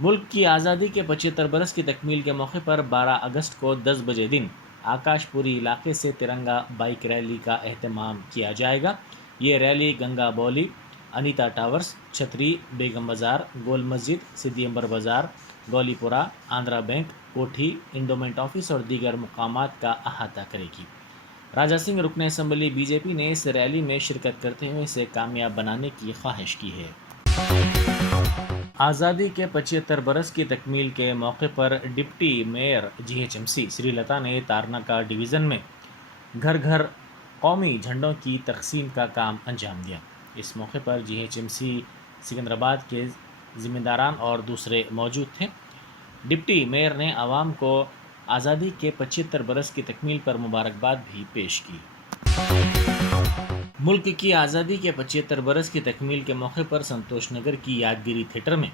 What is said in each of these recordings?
ملک کی آزادی کے 75 برس کی تکمیل کے موقع پر 12 اگست کو 10 بجے دن آکاش پوری علاقے سے ترنگا بائک ریلی کا اہتمام کیا جائے گا۔ یہ ریلی گنگا بولی، انیتا ٹاورز، چھتری، بیگم بازار، گول مسجد، سدھی امبر بازار، گولی پورہ، آندھرا بینک، کوٹھی، انڈومنٹ آفس اور دیگر مقامات کا احاطہ کرے گی۔ راجہ سنگھ رکن اسمبلی بی جے پی نے اس ریلی میں شرکت کرتے ہوئے اسے کامیاب بنانے کی خواہش کی ہے۔ آزادی کے 75 برس کی تکمیل کے موقع پر deputy mayor G H M C Sri Latha نے تارناکہ ڈویژن میں گھر گھر قومی جھنڈوں کی تقسیم کا کام انجام دیا۔ اس موقع پر G H M C Secunderabad کے ذمہ داران اور دوسرے موجود تھے۔ ڈپٹی میئر نے عوام کو آزادی کے 75 برس کی تکمیل پر مبارکباد بھی پیش کی۔ ملک کی آزادی کے 75 برس کی تکمیل کے موقع پر سنتوش نگر کی یادگیری تھیٹر میں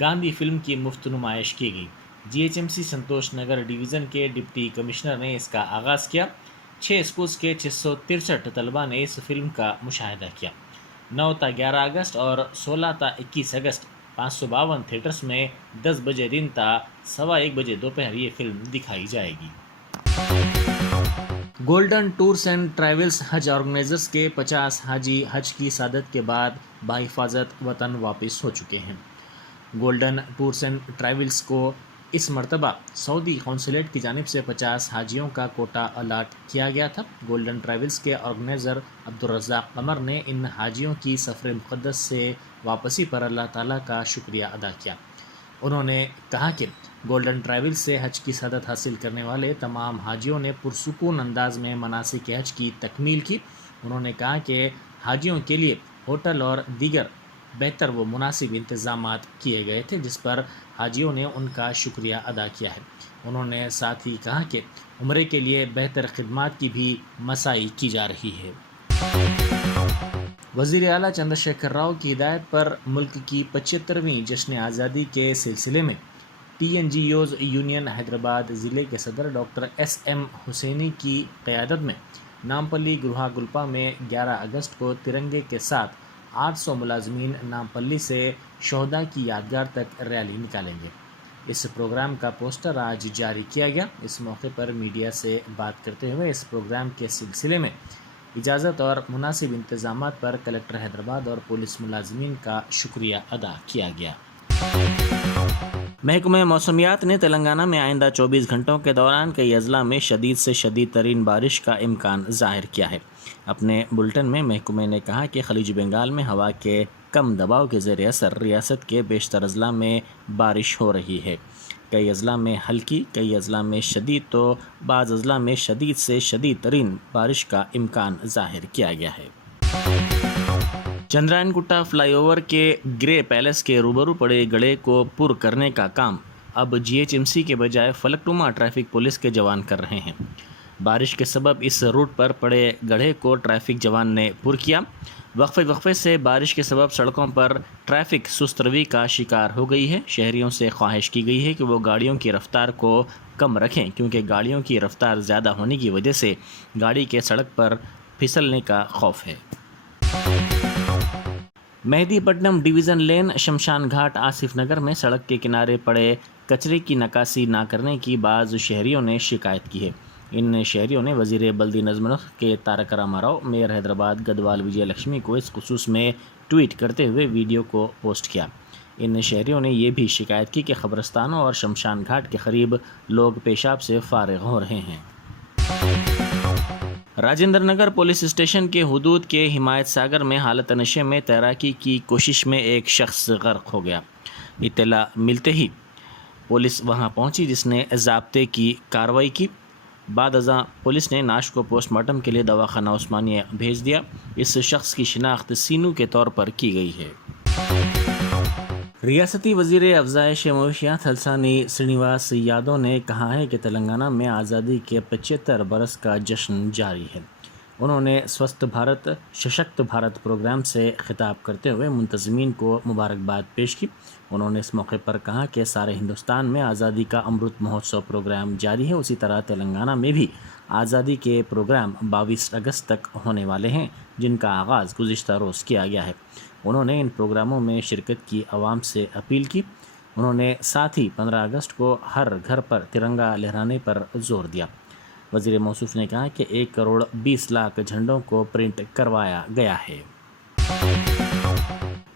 گاندھی فلم کی مفت نمائش کی گئی۔ جی ایچ ایم سی سنتوش نگر ڈویژن کے ڈپٹی کمشنر نے اس کا آغاز کیا۔ 6 اسکولز کے 663 طلباء نے اس فلم کا مشاہدہ کیا۔ 9 تا 11 اگست اور 16 تا 21 اگست 552 تھیٹرز میں 10 بجے دن تا 1:15 بجے دوپہر یہ فلم دکھائی جائے گی۔ گولڈن ٹورز اینڈ ٹریولز حج آرگنائزرز کے 50 حاجی حج کی سعادت کے بعد بحفاظت وطن واپس ہو چکے ہیں۔ گولڈن ٹورز اینڈ ٹریولز کو اس مرتبہ سعودی قونصلیٹ کی جانب سے 50 حاجیوں کا کوٹا الاٹ کیا گیا تھا۔ گولڈن ٹریولز کے آرگنائزر عبدالرزاق قمر نے ان حاجیوں کی سفر مقدس سے واپسی پر اللہ تعالیٰ کا شکریہ ادا کیا۔ انہوں نے کہا کہ گولڈن ٹریولز سے حج کی سعادت حاصل کرنے والے تمام حاجیوں نے پرسکون انداز میں مناسک حج کی تکمیل کی۔ انہوں نے کہا کہ حاجیوں کے لیے ہوٹل اور دیگر بہتر و مناسب انتظامات کیے گئے تھے، جس پر حاجیوں نے ان کا شکریہ ادا کیا ہے۔ انہوں نے ساتھ ہی کہا کہ عمرے کے لیے بہتر خدمات کی بھی مساعی کی جا رہی ہے۔ وزیر اعلیٰ چندر شیکھر راؤ کی ہدایت پر ملک کی 75ویں جشن آزادی کے سلسلے میں T N G Os union Hyderabad ضلع کے صدر ڈاکٹر ایس ایم حسینی کی قیادت میں نامپلی گروہا گلپا میں 11 اگست کو ترنگے کے ساتھ 800 ملازمین نامپلی سے شہداء کی یادگار تک ریلی نکالیں گے۔ اس پروگرام کا پوسٹر آج جاری کیا گیا۔ اس موقع پر میڈیا سے بات کرتے ہوئے اس پروگرام کے سلسلے میں اجازت اور مناسب انتظامات پر کلکٹر حیدرآباد اور پولیس ملازمین کا شکریہ ادا کیا گیا۔ محکمہ موسمیات نے تلنگانہ میں آئندہ 24 گھنٹوں کے دوران کئی اضلاع میں شدید سے شدید ترین بارش کا امکان ظاہر کیا ہے۔ اپنے بلٹن میں محکمہ نے کہا کہ خلیج بنگال میں ہوا کے کم دباؤ کے زیر اثر ریاست کے بیشتر اضلاع میں بارش ہو رہی ہے۔ کئی اضلاع میں ہلکی، کئی اضلاع میں شدید تو بعض اضلاع میں شدید سے شدید ترین بارش کا امکان ظاہر کیا گیا ہے۔ چندرائن گٹا فلائی اوور کے گرے پیلس کے روبرو پڑے گڑھے کو پر کرنے کا کام اب جی ایچ ایم سی کے بجائے فلک نما ٹریفک پولیس کے جوان کر رہے ہیں۔ بارش کے سبب اس روٹ پر پڑے گڑھے کو ٹریفک جوان نے پر کیا۔ وقفے سے بارش کے سبب سڑکوں پر ٹریفک سست روی کا شکار ہو گئی ہے۔ شہریوں سے خواہش کی گئی ہے کہ وہ گاڑیوں کی رفتار کو کم رکھیں، کیونکہ گاڑیوں کی رفتار زیادہ ہونے کی وجہ سے گاڑی کے سڑک پر پھسلنے کا خوف ہے۔ مہدی پٹنم ڈویژن لین شمشان گھاٹ آصف نگر میں سڑک کے کنارے پڑے کچرے کی نکاسی نہ کرنے کی بعض شہریوں نے شکایت کی ہے۔ ان شہریوں نے وزیر بلدی نظم و نسق کے تارک راما راؤ، میئر حیدرآباد گدوال وجے لکشمی کو اس خصوص میں ٹویٹ کرتے ہوئے ویڈیو کو پوسٹ کیا۔ ان شہریوں نے یہ بھی شکایت کی کہ قبرستانوں اور شمشان گھاٹ کے قریب لوگ پیشاب سے فارغ ہو رہے ہیں۔ راجندر نگر پولیس اسٹیشن کے حدود کے حمایت ساگر میں حالت نشے میں تیراکی کی کوشش میں ایک شخص غرق ہو گیا۔ اطلاع ملتے ہی پولیس وہاں پہنچی، جس نے ضابطے کی کارروائی کی۔ بعد ازاں پولیس نے نعش کو پوسٹ مارٹم کے لیے دواخانہ عثمانیہ بھیج دیا۔ اس شخص کی شناخت سینو کے طور پر کی گئی ہے۔ ریاستی وزیر افزائش مویشیات تھلسانی سرینیواس یادو نے کہا ہے کہ تلنگانہ میں آزادی کے 75 برس کا جشن جاری ہے۔ انہوں نے سوستھ بھارت سشکت بھارت پروگرام سے خطاب کرتے ہوئے منتظمین کو مبارکباد پیش کی۔ انہوں نے اس موقع پر کہا کہ سارے ہندوستان میں آزادی کا امرت مہوتسو پروگرام جاری ہے، اسی طرح تلنگانہ میں بھی آزادی کے پروگرام 22 اگست تک ہونے والے ہیں، جن کا آغاز گزشتہ روز کیا گیا ہے۔ انہوں نے ان پروگراموں میں شرکت کی عوام سے اپیل کی۔ انہوں نے ساتھ ہی 15 اگست کو ہر گھر پر ترنگا لہرانے پر زور دیا۔ وزیر موصوف نے کہا کہ 1,20,00,000 جھنڈوں کو پرنٹ کروایا گیا ہے۔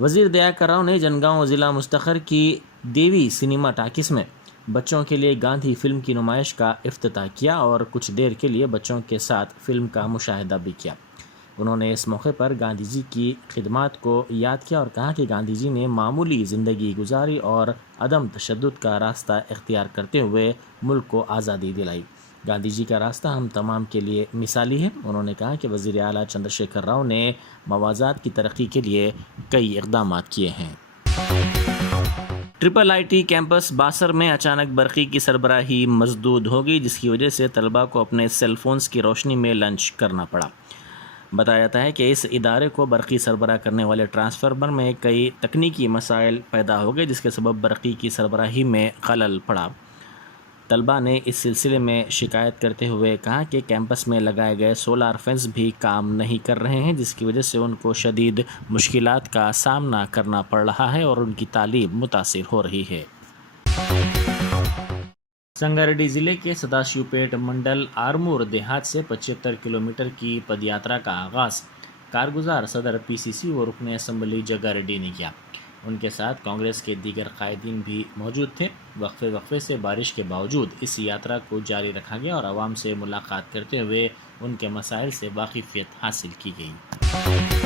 وزیر دیاکر راؤ نے جنگاؤں ضلع مستقر کی دیوی سنیما ٹاکیز میں بچوں کے لیے گاندھی فلم کی نمائش کا افتتاح کیا اور کچھ دیر کے لیے بچوں کے ساتھ فلم کا مشاہدہ بھی کیا۔ انہوں نے اس موقع پر گاندھی جی کی خدمات کو یاد کیا اور کہا کہ گاندھی جی نے معمولی زندگی گزاری اور عدم تشدد کا راستہ اختیار کرتے ہوئے ملک کو آزادی دلائی۔ گاندھی جی کا راستہ ہم تمام کے لیے مثالی ہے۔ انہوں نے کہا کہ وزیر اعلیٰ چندر شیکھر راؤ نے موازات کی ترقی کے لیے کئی اقدامات کیے ہیں۔ IIT کیمپس باسر میں اچانک برقی کی سربراہی مسدود ہو گئی، جس کی وجہ سے طلباء کو اپنے سیل فونز کی روشنی میں لنچ کرنا پڑا۔ بتایا جاتا ہے کہ اس ادارے کو برقی سربراہ کرنے والے ٹرانسفارمر میں کئی تکنیکی مسائل پیدا ہو گئے، جس کے سبب برقی کی سربراہی میں خلل پڑا۔ طلباء نے اس سلسلے میں شکایت کرتے ہوئے کہا کہ کیمپس میں لگائے گئے سولار فینس بھی کام نہیں کر رہے ہیں، جس کی وجہ سے ان کو شدید مشکلات کا سامنا کرنا پڑ رہا ہے اور ان کی تعلیم متاثر ہو رہی ہے۔ سنگاریڈی ضلع کے سداشیو پیٹ منڈل آرمور دیہات سے 75 کلومیٹر کی پد یاترا کا آغاز کارگزار صدر PCC و رکن اسمبلی جگا ریڈی نے کیا۔ ان کے ساتھ کانگریس کے دیگر قائدین بھی موجود تھے۔ وقفے سے بارش کے باوجود اس یاترا کو جاری رکھا گیا اور عوام سے ملاقات کرتے ہوئے ان کے مسائل سے واقفیت حاصل کی گئی۔